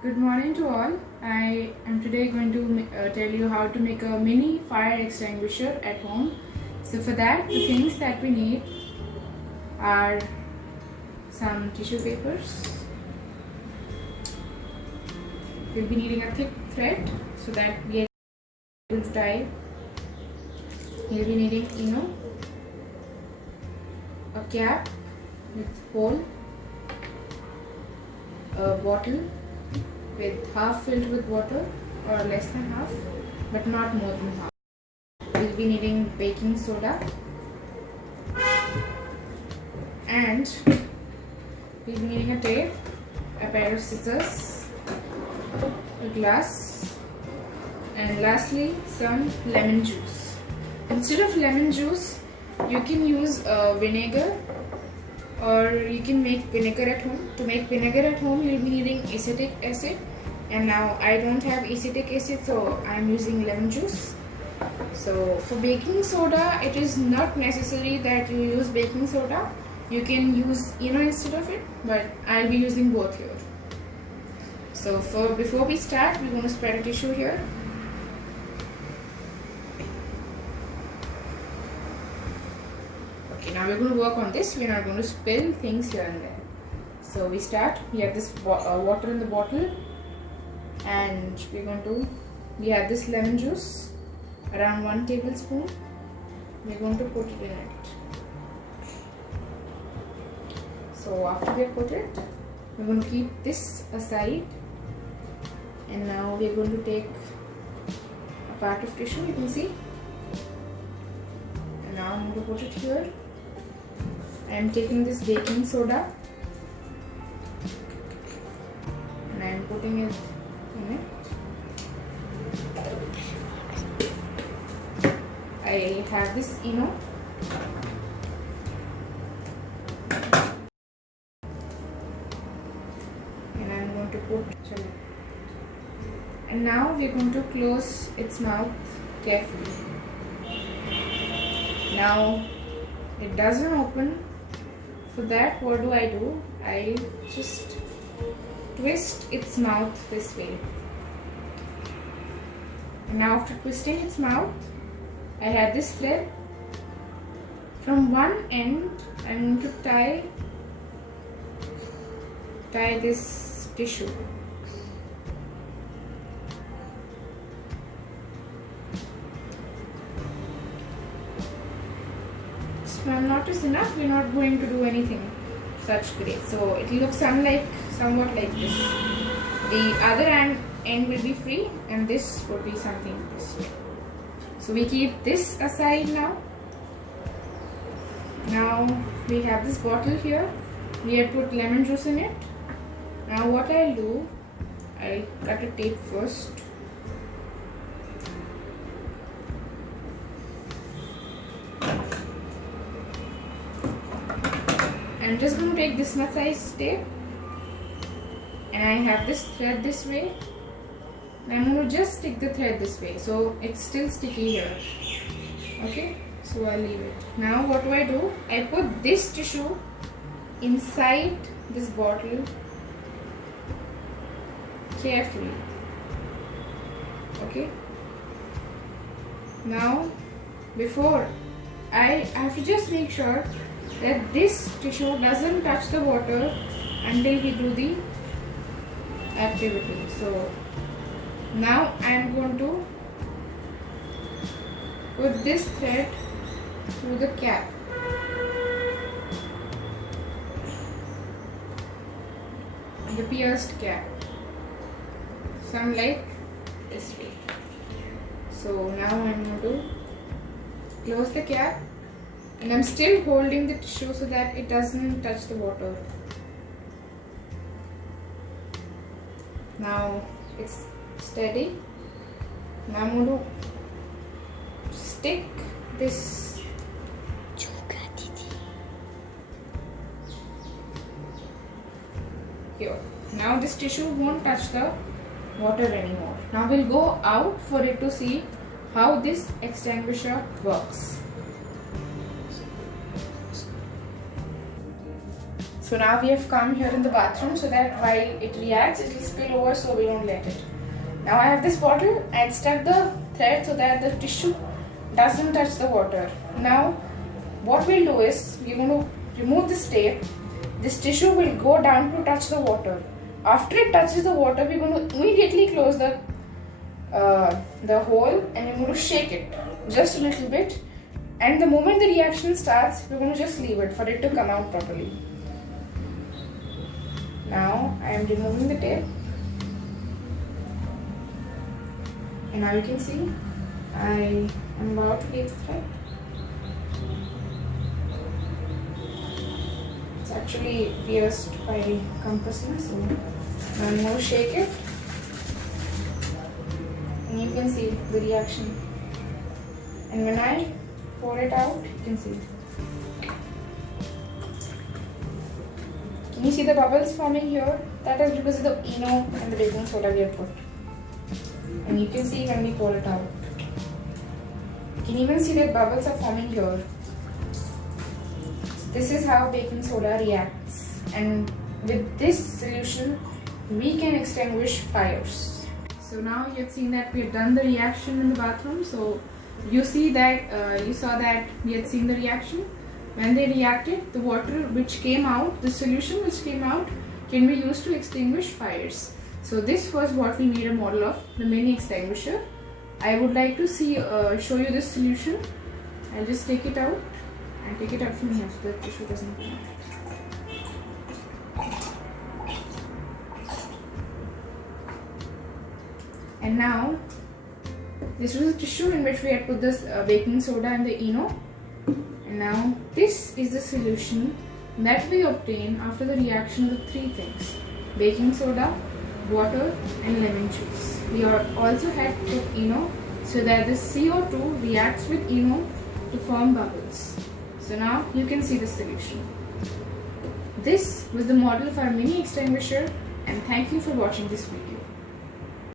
Good morning to all. I am today going to tell you how to make a mini fire extinguisher at home. So for that, the things that we need are some tissue papers. We'll be needing a thick thread so that we are able to tie. We'll be needing, a cap with hole, a bottle with half filled with water or less than half, but not more than half. We'll be needing baking soda and we'll be needing a tape, a pair of scissors, a glass, and lastly some lemon juice. Instead of lemon juice, you can use vinegar, or you can make vinegar at home. To make vinegar at home, you will be needing acetic acid, and now I don't have acetic acid, so I am using lemon juice. So for baking soda, it is not necessary that you use baking soda. You can use instead of it, but I'll be using both here. So before we start, we're going to spread a tissue here. Okay, now we're going to work on this. We're not going to spill things here and there. So we start. We have this water in the bottle, and we have this lemon juice, around 1 tablespoon. We're going to put it in it. So after we have put it, we're going to keep this aside, and now we're going to take a part of tissue, you can see, and now I'm going to put it here. I am taking this baking soda and I am putting it in it. I have this and I'm going to put, and now we're going to close its mouth carefully. Now it doesn't open. For that, what do? I just twist its mouth this way. And now after twisting its mouth, I had this thread. From one end, I'm going to tie this tissue. Not is enough. We're not going to do anything such great. So it will look somewhat like this. The other end will be free, and this would be something this way. So we keep this aside now. Now we have this bottle here. We had put lemon juice in it. Now what I'll do, I'll cut a tape first. I'm just going to take this much size tape, and I have this thread this way, and I'm going to just stick the thread this way, so it's still sticky here. Okay, so I'll leave it. Now what do? I put this tissue inside this bottle carefully. Okay, now before I have to just make sure that this tissue doesn't touch the water until we do the activity. So now I am going to put this thread through the cap. The pierced cap, some like this way. So now I am going to close the cap, and I'm still holding the tissue so that it doesn't touch the water. Now it's steady. Now I'm going to stick this here. Now this tissue won't touch the water anymore. Now we'll go out for it to see how this extinguisher works. So now we have come here in the bathroom so that while it reacts, it will spill over, so we don't let it. Now I have this bottle and stuck the thread so that the tissue doesn't touch the water. Now what we'll do is we're going to remove this tape. This tissue will go down to touch the water. After it touches the water, we're going to immediately close the hole and we're going to shake it just a little bit. And the moment the reaction starts, we're going to just leave it for it to come out properly. Now I am removing the tape. And now you can see I am about to leave the thread. It's actually pierced by compressing, so I'm going to shake it. And you can see the reaction. And when I pour it out, you can see. Can you see the bubbles forming here? That is because of the ENO and the baking soda we have put. And you can see when we pour it out. You can even see that bubbles are forming here. This is how baking soda reacts. And with this solution, we can extinguish fires. So now you have seen that we have done the reaction in the bathroom. So you see that you saw that we had seen the reaction. When they reacted, the water which came out, the solution which came out, can be used to extinguish fires. So this was what we made a model of, the mini extinguisher. I would like to show you this solution. I'll just take it out and take it out from here so that the tissue doesn't come out. And now, this was a tissue in which we had put this baking soda and the ENO. And now this is the solution that we obtain after the reaction of the three things: baking soda, water and lemon juice. We also had put ENO so that the CO2 reacts with ENO to form bubbles. So now you can see the solution. This was the model of our mini extinguisher, and thank you for watching this video.